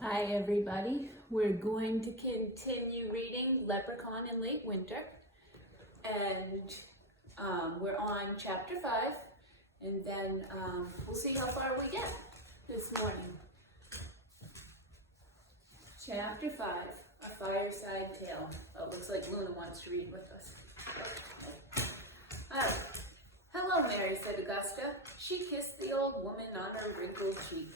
Hi everybody, we're going to continue reading Leprechaun in Late Winter, and we're on chapter 5, and then we'll see how far we get this morning. Chapter 5, A Fireside Tale. Oh, it looks like Luna wants to read with us. Okay. Hello, Mary, said Augusta. She kissed the old woman on her wrinkled cheek.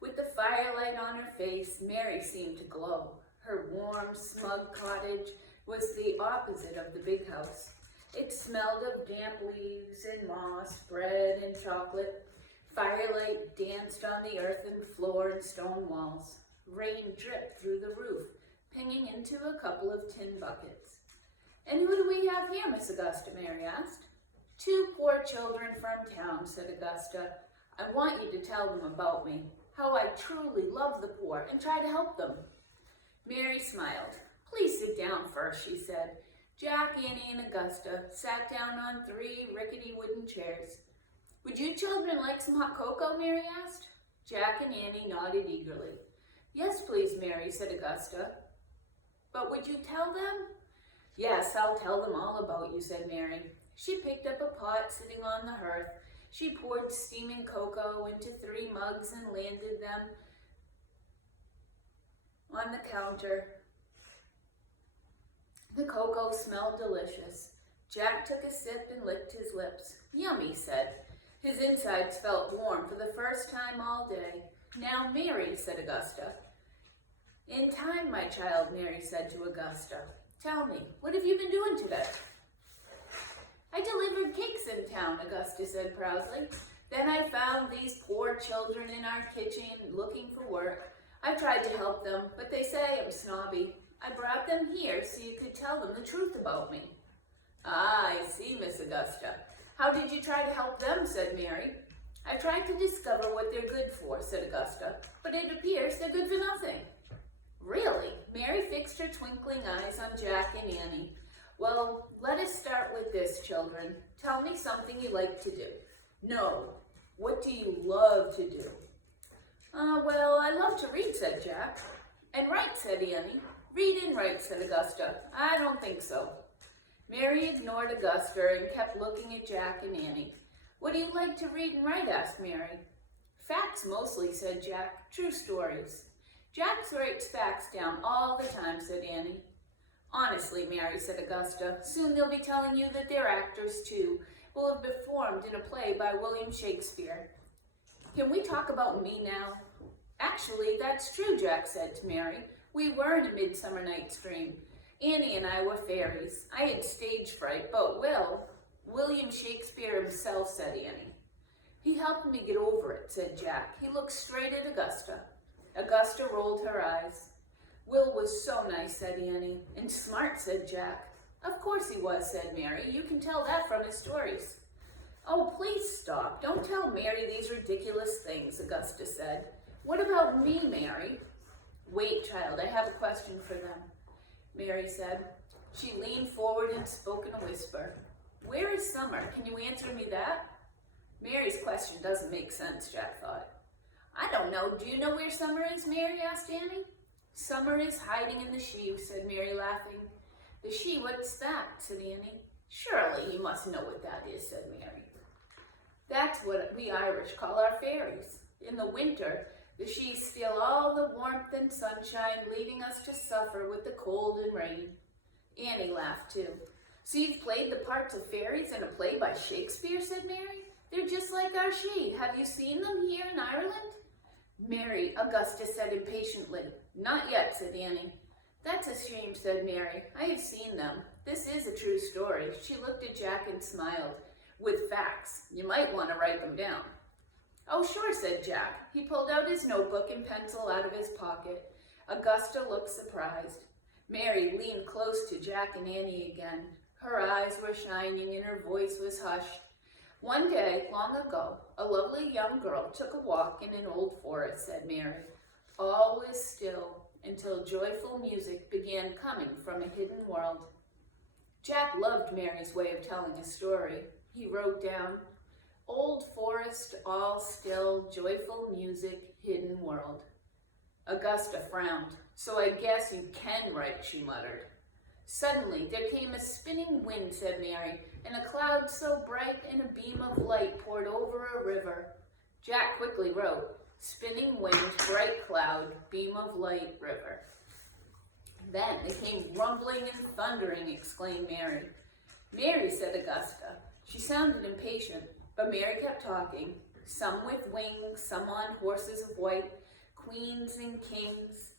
With the firelight on her face, Mary seemed to glow. Her warm, smug cottage was the opposite of the big house. It smelled of damp leaves and moss, bread and chocolate. Firelight danced on the earthen floor and stone walls. Rain dripped through the roof, pinging into a couple of tin buckets. And who do we have here, Miss Augusta? Mary asked. 2 poor children from town, said Augusta. I want you to tell them about me. How I truly love the poor and try to help them. Mary smiled. Please sit down first, she said. Jack, Annie, and Augusta sat down on 3 rickety wooden chairs. Would you children like some hot cocoa? Mary asked. Jack and Annie nodded eagerly. Yes, please, Mary, said Augusta. But would you tell them? Yes, I'll tell them all about you, said Mary. She picked up a pot sitting on the hearth. She poured steaming cocoa into 3 mugs and landed them on the counter. The cocoa smelled delicious. Jack took a sip and licked his lips. Yummy, he said. His insides felt warm for the first time all day. Now, Mary, said Augusta. In time, my child, Mary said to Augusta. Tell me, what have you been doing today? I delivered cakes in town, Augusta said proudly. Then I found these poor children in our kitchen looking for work. I tried to help them, but they say I'm snobby. I brought them here so you could tell them the truth about me. Ah, I see, Miss Augusta. How did you try to help them, said Mary. I tried to discover what they're good for, said Augusta, but it appears they're good for nothing. Really? Mary fixed her twinkling eyes on Jack and Annie. Well, let us start with this, children. Tell me something you like to do. No, what do you love to do? Well, I love to read, said Jack. And write, said Annie. Read and write, said Augusta. I don't think so. Mary ignored Augusta and kept looking at Jack and Annie. What do you like to read and write? Asked Mary. Facts mostly, said Jack. True stories. Jack writes facts down all the time, said Annie. Honestly, Mary, said Augusta, soon they'll be telling you that they're actors too. Will have performed in a play by William Shakespeare. Can we talk about me now? Actually, that's true, Jack said to Mary. We were in A Midsummer Night's Dream. Annie and I were fairies. I had stage fright, but William Shakespeare himself, said Annie. He helped me get over it, said Jack. He looked straight at Augusta. Augusta rolled her eyes. Will was so nice, said Annie. And smart, said Jack. Of course he was, said Mary. You can tell that from his stories. Oh, please stop. Don't tell Mary these ridiculous things, Augusta said. What about me, Mary? Wait, child, I have a question for them, Mary said. She leaned forward and spoke in a whisper. Where is Summer? Can you answer me that? Mary's question doesn't make sense, Jack thought. I don't know. Do you know where Summer is, Mary? Asked Annie. Summer is hiding in the sheaves, said Mary, laughing. The she, what's that? Said Annie. Surely you must know what that is, said Mary. That's what we Irish call our fairies. In the winter, the sheaves steal all the warmth and sunshine, leaving us to suffer with the cold and rain. Annie laughed too. So you've played the parts of fairies in a play by Shakespeare, said Mary. They're just like our she. Have you seen them here in Ireland? Mary, Augusta said impatiently. Not yet, said Annie. That's a shame, said Mary. I have seen them. This is a true story. She looked at Jack and smiled. With facts. You might want to write them down. Oh, sure, said Jack. He pulled out his notebook and pencil out of his pocket. Augusta looked surprised. Mary leaned close to Jack and Annie again. Her eyes were shining and her voice was hushed. One day, long ago, a lovely young girl took a walk in an old forest, said Mary. All was still until joyful music began coming from a hidden world. Jack loved Mary's way of telling a story. He wrote down, Old forest, all still, joyful music, hidden world. Augusta frowned. "So I guess you can write," she muttered. Suddenly there came a spinning wind, said Mary, and a cloud so bright and a beam of light poured over a river. Jack quickly wrote, "Spinning wind, bright cloud, beam of light, river." Then they came rumbling and thundering, exclaimed Mary. "Mary," said Augusta. She sounded impatient, but Mary kept talking. "Some with wings, some on horses of white, queens and kings,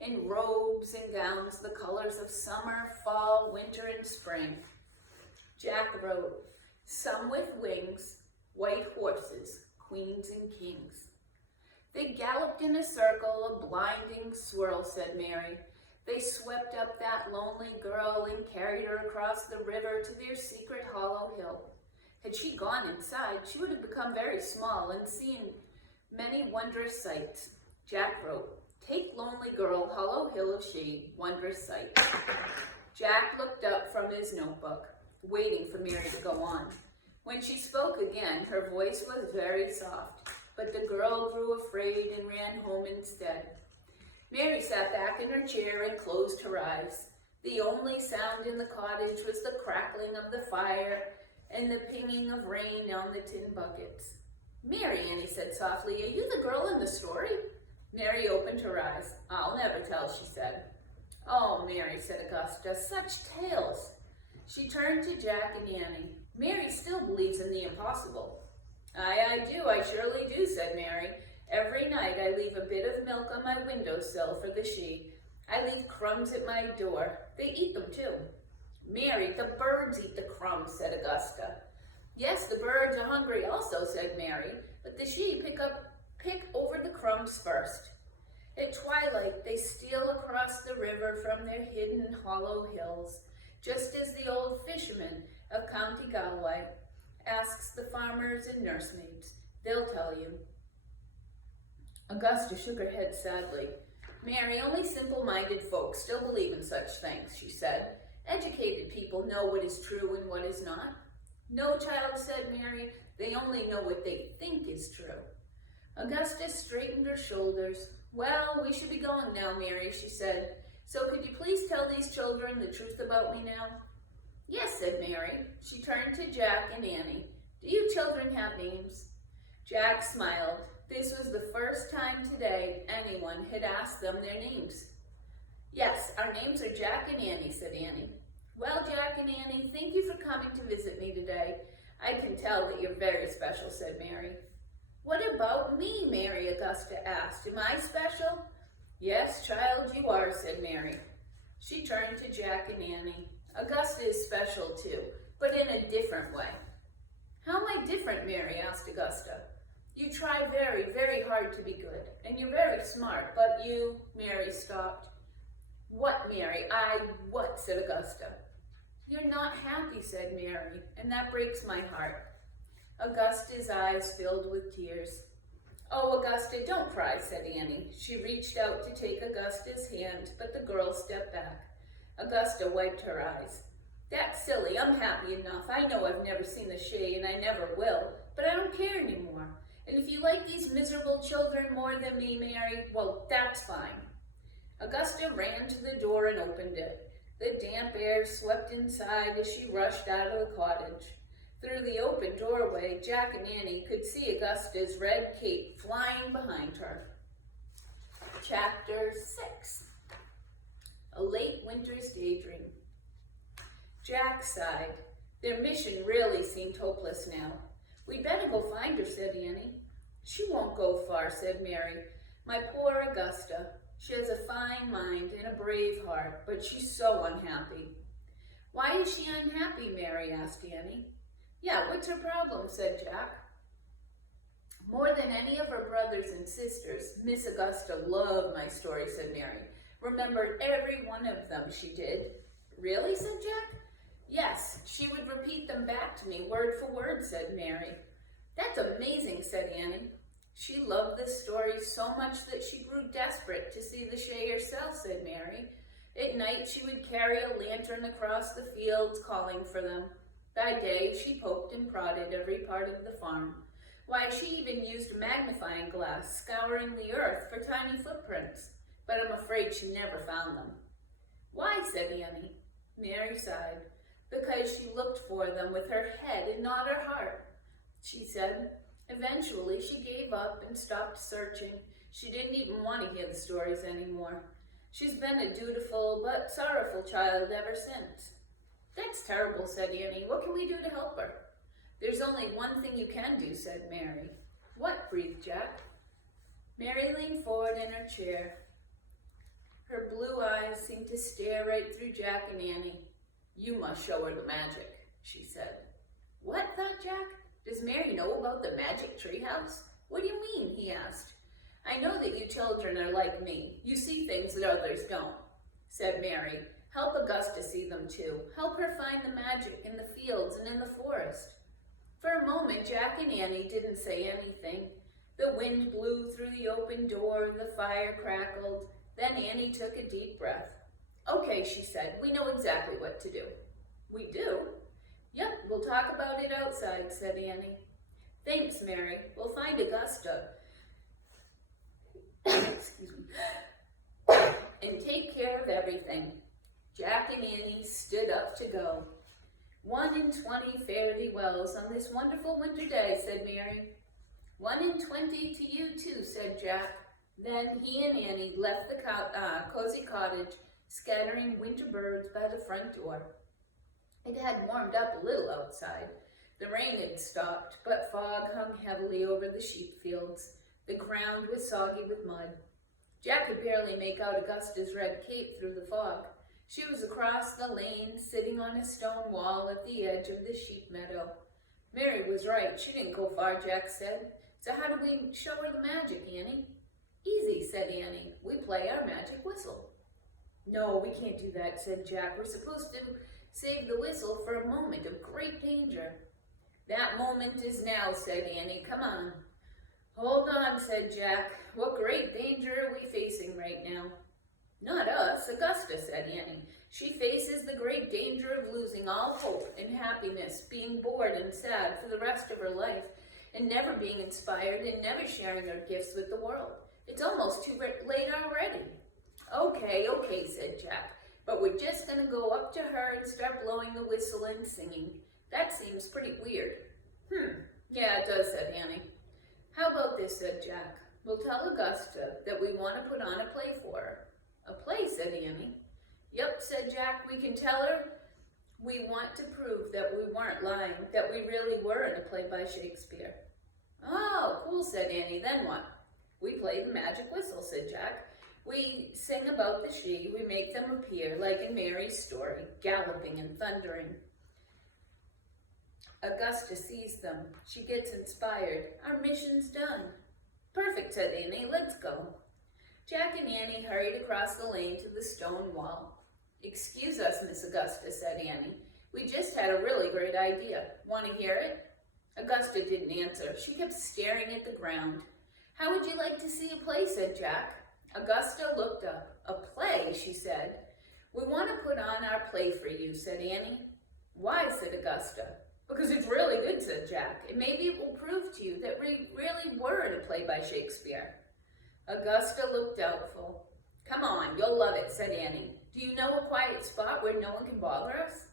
in robes and gowns, the colors of summer, fall, winter, and spring." Jack wrote, "Some with wings, white horses, queens and kings." "They galloped in a circle, a blinding swirl," said Mary. "They swept up that lonely girl and carried her across the river to their secret hollow hill. Had she gone inside, she would have become very small and seen many wondrous sights." Jack wrote, "Take lonely girl, hollow hill of shade, wondrous sight." Jack looked up from his notebook, waiting for Mary to go on. When she spoke again, her voice was very soft, but the girl grew afraid and ran home instead. Mary sat back in her chair and closed her eyes. The only sound in the cottage was the crackling of the fire and the pinging of rain on the tin buckets. "Mary," Annie said softly, "are you the girl in the story?" Mary opened her eyes. "I'll never tell," she said. "Oh, Mary," said Augusta, "such tales." She turned to Jack and Annie. "Mary still believes in the impossible." I do, I surely do," said Mary. "Every night I leave a bit of milk on my windowsill for the sheep. I leave crumbs at my door. They eat them too." "Mary, the birds eat the crumbs," said Augusta. "Yes, the birds are hungry also," said Mary, "but the sheep pick over the crumbs first. At twilight, they steal across the river from their hidden hollow hills, just as the old fisherman of County Galway asks the farmers and nursemaids. They'll tell you." Augusta shook her head sadly. "Mary, only simple-minded folks still believe in such things," she said. "Educated people know what is true and what is not." "No, child," said Mary, "they only know what they think is true." Augusta straightened her shoulders. "Well, we should be going now, Mary," she said. "So could you please tell these children the truth about me now?" "Yes," said Mary. She turned to Jack and Annie. "Do you children have names?" Jack smiled. This was the first time today anyone had asked them their names. "Yes, our names are Jack and Annie," said Annie. "Well, Jack and Annie, thank you for coming to visit me today. I can tell that you're very special," said Mary. "What about me?" Mary Augusta asked. "Am I special?" "Yes, child, you are," said Mary. She turned to Jack and Annie. "Augusta is special too, but in a different way." "How am I different?" Mary asked Augusta. "You try very, very hard to be good, and you're very smart, but you—" Mary stopped. "What, Mary? What?" said Augusta. "You're not happy," said Mary, "and that breaks my heart." Augusta's eyes filled with tears. "Oh, Augusta, don't cry," said Annie. She reached out to take Augusta's hand, but the girl stepped back. Augusta wiped her eyes. "That's silly. I'm happy enough. I know I've never seen the Shay, and I never will, but I don't care anymore. And if you like these miserable children more than me, Mary, well, that's fine." Augusta ran to the door and opened it. The damp air swept inside as she rushed out of the cottage. Through the open doorway, Jack and Annie could see Augusta's red cape flying behind her. Chapter 6. A Late Winter's Daydream. Jack sighed. Their mission really seemed hopeless now. "We'd better go find her," said Annie. "She won't go far," said Mary. "My poor Augusta. She has a fine mind and a brave heart, but she's so unhappy." "Why is she unhappy?" Mary asked Annie. "Yeah, what's her problem?" said Jack. "More than any of her brothers and sisters, Miss Augusta loved my story," said Mary. "Remembered every one of them, she did." "Really?" said Jack. "Yes, she would repeat them back to me word for word," said Mary. "That's amazing," said Annie. "She loved this story so much that she grew desperate to see the Shay herself," said Mary. "At night she would carry a lantern across the fields calling for them. By day she poked and prodded every part of the farm. Why, she even used a magnifying glass, scouring the earth for tiny footprints. but I'm afraid she never found them. Why? Said Annie. Mary sighed. Because she looked for them with her head and not her heart, she said. Eventually, she gave up and stopped searching. She didn't even want to hear the stories anymore. She's been a dutiful but sorrowful child ever since. That's terrible, said Annie. What can we do to help her? There's only one thing you can do, said Mary. What? Breathed Jack. Mary leaned forward in her chair. Her blue eyes seemed to stare right through Jack and Annie. You must show her the magic, she said. What? Thought Jack. Does Mary know about the magic treehouse? What do you mean? He asked. I know that you children are like me. You see things that others don't, said Mary. Help Augusta see them too. Help her find the magic in the fields and in the forest. For a moment, Jack and Annie didn't say anything. The wind blew through the open door, the fire crackled. Then Annie took a deep breath. Okay, she said, we know exactly what to do. We do? Yep, we'll talk about it outside, said Annie. Thanks, Mary. We'll find Augusta. Excuse me. And take care of everything. Jack and Annie stood up to go. 1 in 20 fare thee wells on this wonderful winter day, said Mary. 1 in 20 to you too, said Jack. Then he and Annie left the cozy cottage, scattering winter birds by the front door. It had warmed up a little outside. The rain had stopped, but fog hung heavily over the sheep fields. The ground was soggy with mud. Jack could barely make out Augusta's red cape through the fog. She was across the lane, sitting on a stone wall at the edge of the sheep meadow. Mary was right. She didn't go far, Jack said. So how do we show her the magic, Annie? Easy, said Annie. We play our magic whistle. No, we can't do that, said Jack. We're supposed to save the whistle for a moment of great danger. That moment is now, said Annie. Come on. Hold on, said Jack. What great danger are we facing right now? Not us, Augusta, said Annie. She faces the great danger of losing all hope and happiness, being bored and sad for the rest of her life, and never being inspired and never sharing her gifts with the world. It's almost too late already. Okay, said Jack, but we're just going to go up to her and start blowing the whistle and singing. That seems pretty weird. Yeah, it does, said Annie. How about this, said Jack. We'll tell Augusta that we want to put on a play for her. A play, said Annie. Yep, said Jack. We can tell her we want to prove that we weren't lying, that we really were in a play by Shakespeare. Oh, cool, said Annie. Then what? We play the magic whistle, said Jack. We sing about the she. We make them appear, like in Mary's story, galloping and thundering. Augusta sees them. She gets inspired. Our mission's done. Perfect, said Annie. Let's go. Jack and Annie hurried across the lane to the stone wall. Excuse us, Miss Augusta, said Annie. We just had a really great idea. Want to hear it? Augusta didn't answer. She kept staring at the ground. How would you like to see a play, said Jack. Augusta looked up. A play, she said. We want to put on our play for you, said Annie. Why, said Augusta. Because it's really good, said Jack, and maybe it will prove to you that we really were in a play by Shakespeare. Augusta looked doubtful. Come on, you'll love it, said Annie. Do you know a quiet spot where no one can bother us?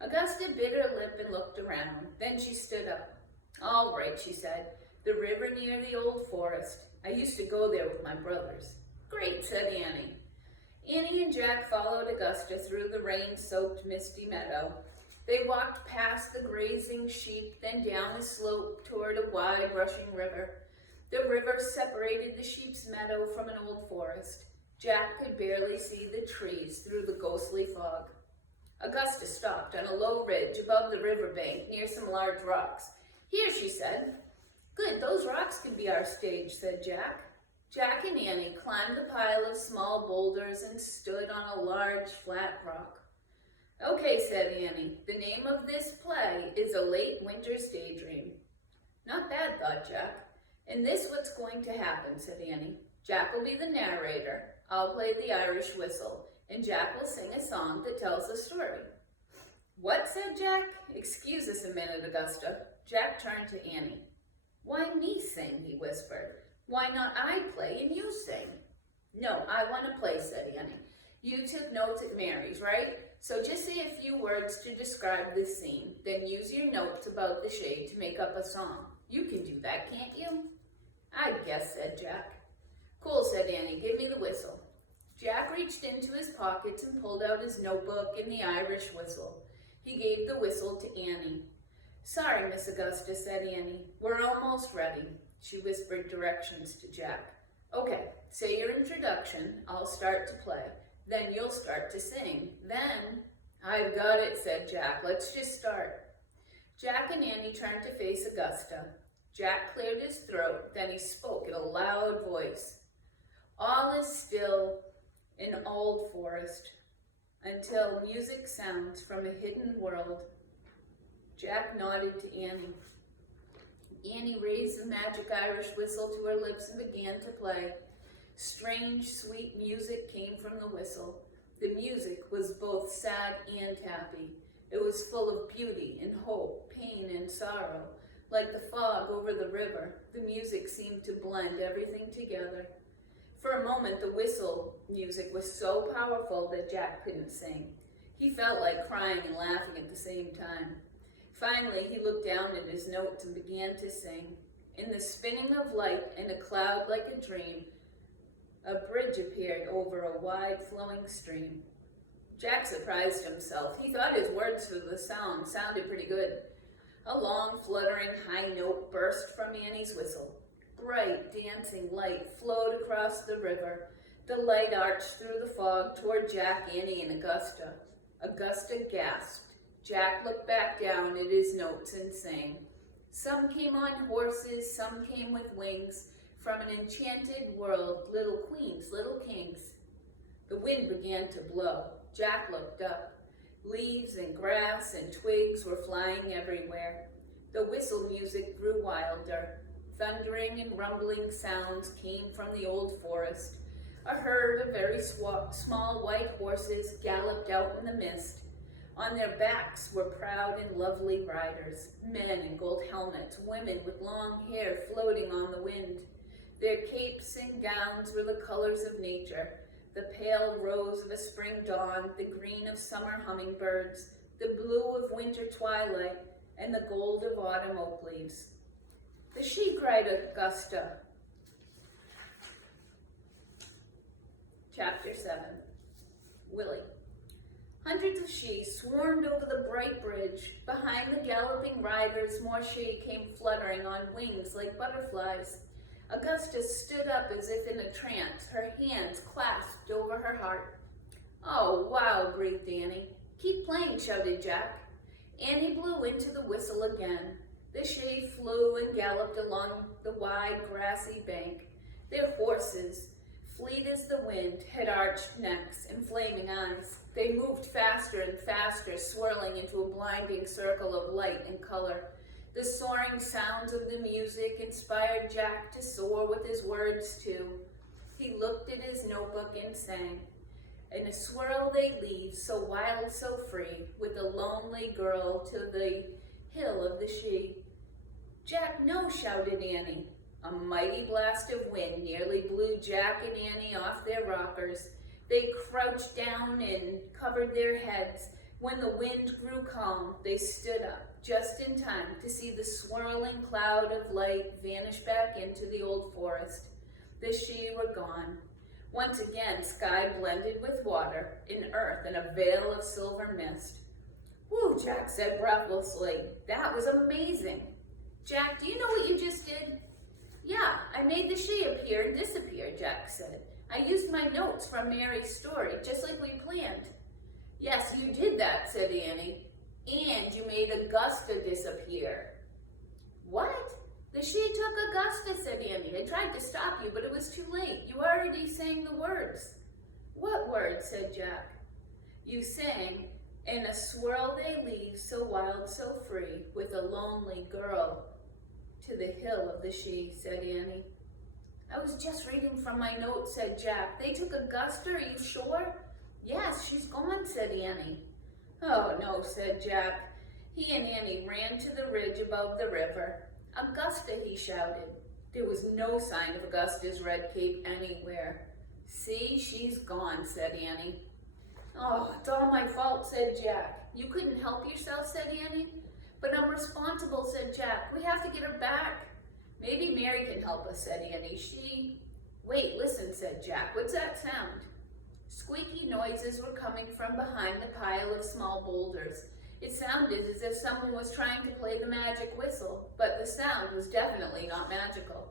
Augusta bit her lip and looked around. Then she stood up. All right, she said. The river near the old forest. I used to go there with my brothers. Great, said Annie. Annie and Jack followed Augusta through the rain-soaked, misty meadow. They walked past the grazing sheep, then down a slope toward a wide, rushing river. The river separated the sheep's meadow from an old forest. Jack could barely see the trees through the ghostly fog. Augusta stopped on a low ridge above the riverbank near some large rocks. Here, she said. Good, those rocks can be our stage, said Jack. Jack and Annie climbed the pile of small boulders and stood on a large, flat rock. Okay, said Annie. The name of this play is A Late Winter's Daydream. Not bad, thought Jack. And this what's going to happen, said Annie. Jack will be the narrator. I'll play the Irish whistle, and Jack will sing a song that tells a story. What, said Jack? Excuse us a minute, Augusta. Jack turned to Annie. Why me sing, he whispered. Why not I play and you sing? No, I want to play, said Annie. You took notes at Mary's, right? So just say a few words to describe this scene, then use your notes about the shade to make up a song. You can do that, can't you? I guess, said Jack. Cool, said Annie. Give me the whistle. Jack reached into his pockets and pulled out his notebook and the Irish whistle. He gave the whistle to Annie. Sorry, Miss Augusta, said Annie. We're almost ready. She whispered directions to Jack. Okay, say your introduction. I'll start to play. Then you'll start to sing. Then, I've got it, said Jack. Let's just start. Jack and Annie turned to face Augusta. Jack cleared his throat, then he spoke in a loud voice. All is still in Old Forest until music sounds from a hidden world. Jack nodded to Annie. Annie raised the magic Irish whistle to her lips and began to play. Strange, sweet music came from the whistle. The music was both sad and happy. It was full of beauty and hope, pain and sorrow. Like the fog over the river, the music seemed to blend everything together. For a moment, the whistle music was so powerful that Jack couldn't sing. He felt like crying and laughing at the same time. Finally, he looked down at his notes and began to sing. In the spinning of light and a cloud like a dream, a bridge appeared over a wide flowing stream. Jack surprised himself. He thought his words for the song sounded pretty good. A long, fluttering high note burst from Annie's whistle. Bright, dancing light flowed across the river. The light arched through the fog toward Jack, Annie, and Augusta. Augusta gasped. Jack looked back down at his notes and sang. Some came on horses, some came with wings. From an enchanted world, little queens, little kings. The wind began to blow. Jack looked up. Leaves and grass and twigs were flying everywhere. The whistle music grew wilder. Thundering and rumbling sounds came from the old forest. A herd of very small white horses galloped out in the mist. On their backs were proud and lovely riders, men in gold helmets, women with long hair floating on the wind. Their capes and gowns were the colors of nature, the pale rose of a spring dawn, the green of summer hummingbirds, the blue of winter twilight, and the gold of autumn oak leaves. The she cried Augusta. Chapter 7. Willie. Hundreds of she swarmed over the bright bridge. Behind the galloping riders, more she came fluttering on wings like butterflies. Augusta stood up as if in a trance, her hands clasped over her heart. Oh, wow, breathed Annie. Keep playing, shouted Jack. Annie blew into the whistle again. The she flew and galloped along the wide, grassy bank. Their horses, fleet as the wind, had arched necks and flaming eyes. They moved faster and faster, swirling into a blinding circle of light and color. The soaring sounds of the music inspired Jack to soar with his words too. He looked at his notebook and sang. In a swirl they leave, so wild, so free, with a lonely girl to the hill of the she. Jack, no, shouted Annie. A mighty blast of wind nearly blew Jack and Annie off their rockers. They crouched down and covered their heads. When the wind grew calm, they stood up, just in time to see the swirling cloud of light vanish back into the old forest. The she were gone. Once again, sky blended with water, in earth, and a veil of silver mist. Whew, Jack said breathlessly. That was amazing. Jack, do you know what you just did? Yeah, I made the she appear and disappear, Jack said. I used my notes from Mary's story, just like we planned. Yes, you did that, said Annie. And you made Augusta disappear. What? The she took Augusta, said Annie. I tried to stop you, but it was too late. You already sang the words. What words, said Jack. You sang, in a swirl they leave, so wild, so free, with a lonely girl to the hill of the she, said Annie. I was just reading from my notes, said Jack. They took Augusta, are you sure? Yes, she's gone, said Annie. Oh, no, said Jack. He and Annie ran to the ridge above the river. Augusta, he shouted. There was no sign of Augusta's red cape anywhere. See, she's gone, said Annie. Oh, it's all my fault, said Jack. You couldn't help yourself, said Annie. But I'm responsible, said Jack. We have to get her back. Maybe Mary can help us, said Annie. Wait, listen, said Jack. What's that sound? Squeaky noises were coming from behind the pile of small boulders. It sounded as if someone was trying to play the magic whistle, but the sound was definitely not magical.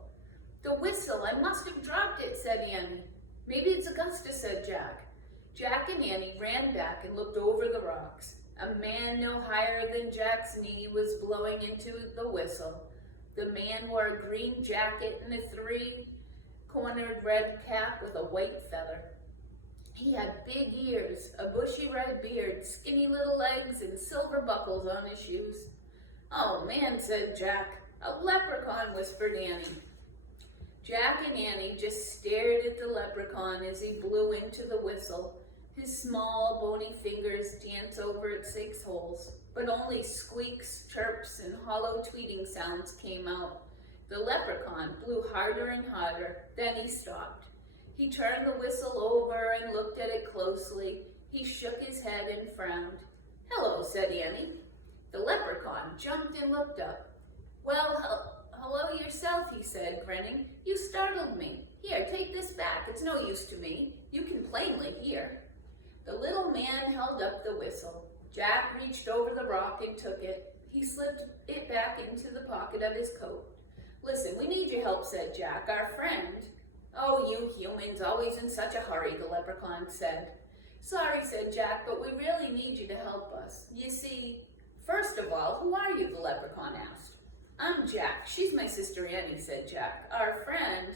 The whistle, I must have dropped it, said Annie. Maybe it's Augusta, said Jack. Jack and Annie ran back and looked over the rocks. A man no higher than Jack's knee was blowing into the whistle. The man wore a green jacket and a three-cornered red cap with a white feather. He had big ears, a bushy red beard, skinny little legs, and silver buckles on his shoes. Oh man, said Jack. A leprechaun, whispered Annie. Jack and Annie just stared at the leprechaun as he blew into the whistle. His small, bony fingers danced over its 6 holes, but only squeaks, chirps, and hollow tweeting sounds came out. The leprechaun blew harder and harder, then he stopped. He turned the whistle over and looked at it closely. He shook his head and frowned. Hello, said Annie. The leprechaun jumped and looked up. Well, hello yourself, he said, grinning. You startled me. Here, take this back. It's no use to me. You can plainly hear. The little man held up the whistle. Jack reached over the rock and took it. He slipped it back into the pocket of his coat. Listen, we need your help, said Jack. Our friend. Oh, you humans, always in such a hurry, the leprechaun said. Sorry, said Jack, but we really need you to help us. You see, first of all, who are you, the leprechaun asked. I'm Jack. She's my sister Annie, said Jack. Our friend.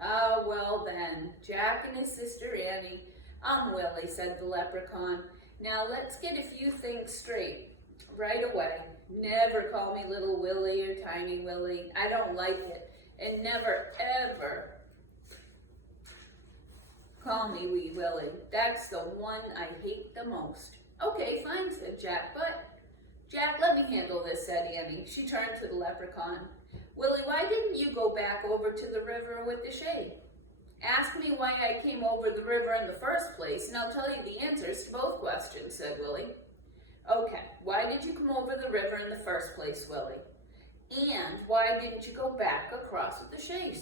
Ah, well then, Jack and his sister Annie. I'm Willie, said the leprechaun. Now let's get a few things straight right away. Never call me Little Willie or Tiny Willie. I don't like it. And never, ever call me Wee Willie. That's the one I hate the most. Okay, fine, said Jack, but... Jack, let me handle this, said Annie. She turned to the leprechaun. Willie, why didn't you go back over to the river with the shade? Ask me why I came over the river in the first place, and I'll tell you the answers to both questions, said Willie. Okay, why did you come over the river in the first place, Willie? And why didn't you go back across with the shade,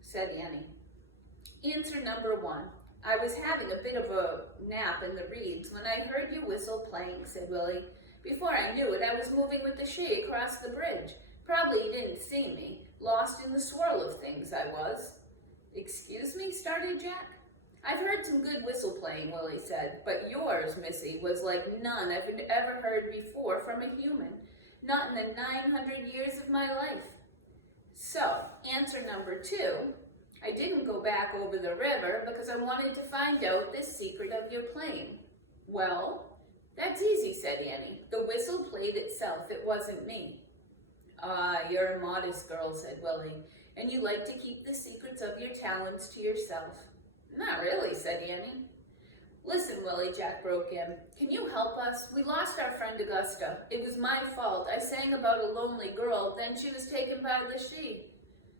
said Annie. Answer number 1. I was having a bit of a nap in the reeds when I heard your whistle playing, said Willie. Before I knew it, I was moving with the shade across the bridge. Probably you didn't see me. Lost in the swirl of things, I was. Excuse me, started Jack. I've heard some good whistle playing, Willie said, but yours, Missy, was like none I've ever heard before from a human. Not in the 900 years of my life. So, answer number 2. I didn't go back over the river because I wanted to find out the secret of your playing. Well, that's easy, said Annie. The whistle played itself. It wasn't me. Ah, you're a modest girl, said Willie, and you like to keep the secrets of your talents to yourself. Not really, said Annie. Listen, Willie, Jack broke in. Can you help us? We lost our friend Augusta. It was my fault. I sang about a lonely girl, then she was taken by the she.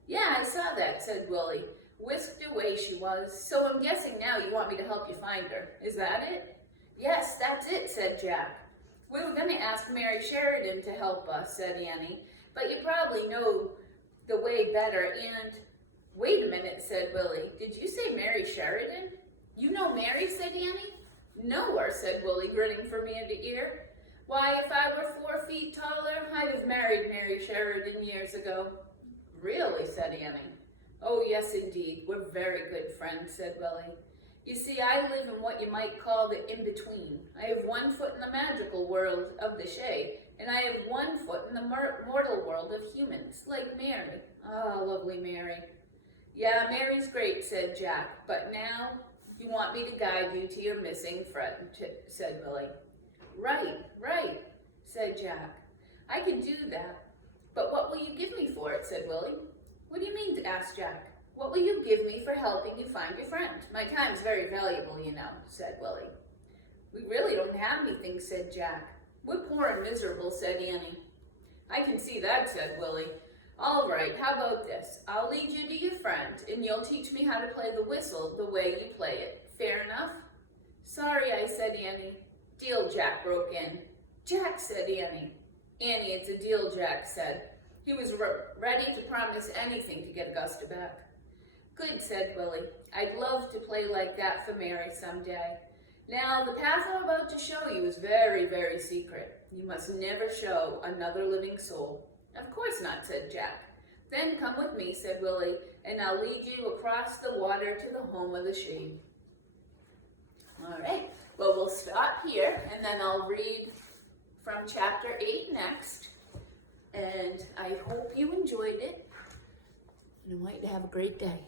Yeah, I saw that, said Willie. Whisked away she was. So I'm guessing now you want me to help you find her. Is that it? Yes, that's it, said Jack. We were going to ask Mary Sheridan to help us, said Annie, but you probably know the way better and... Wait a minute, said Willie. Did you say Mary Sheridan? You know Mary, said Annie. Know her, said Willie, grinning from ear to ear. Why, if I were 4 feet taller, I'd have married Mary Sheridan years ago. Really, said Annie. Oh, yes, indeed. We're very good friends, said Willie. You see, I live in what you might call the in-between. I have 1 foot in the magical world of the shade, and I have 1 foot in the mortal world of humans, like Mary. Ah, lovely Mary. Yeah, Mary's great, said Jack, but now you want me to guide you to your missing friend, said Willie. Right, said Jack. I can do that, but what will you give me for it, said Willie. What do you mean, asked Jack. What will you give me for helping you find your friend? My time's very valuable, you know, said Willie. We really don't have anything, said Jack. We're poor and miserable, said Annie. I can see that, said Willie. All right, how about this? I'll lead you to your friend, and you'll teach me how to play the whistle the way you play it. Fair enough? Sorry, I said Annie. Deal, Jack broke in. Jack, said Annie. Annie, it's a deal, Jack said. He was ready to promise anything to get Augusta back. Good, said Willie. I'd love to play like that for Mary someday. Now, the path I'm about to show you is very, very secret. You must never show another living soul. Of course not, said Jack. Then come with me, said Willie, and I'll lead you across the water to the home of the Shade. All right, well, we'll stop here, and then I'll read from chapter 8 next. And I hope you enjoyed it, and I want you to have a great day.